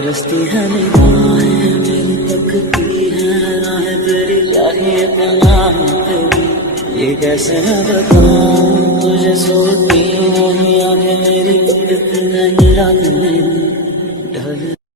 रस्ती है निगाहें मेरी तकती है राहें तेरी चाहिए पनाह तेरी ये कैसे है बताऊं तुझे सोती नहीं आगे मेरी कितने रात में ढल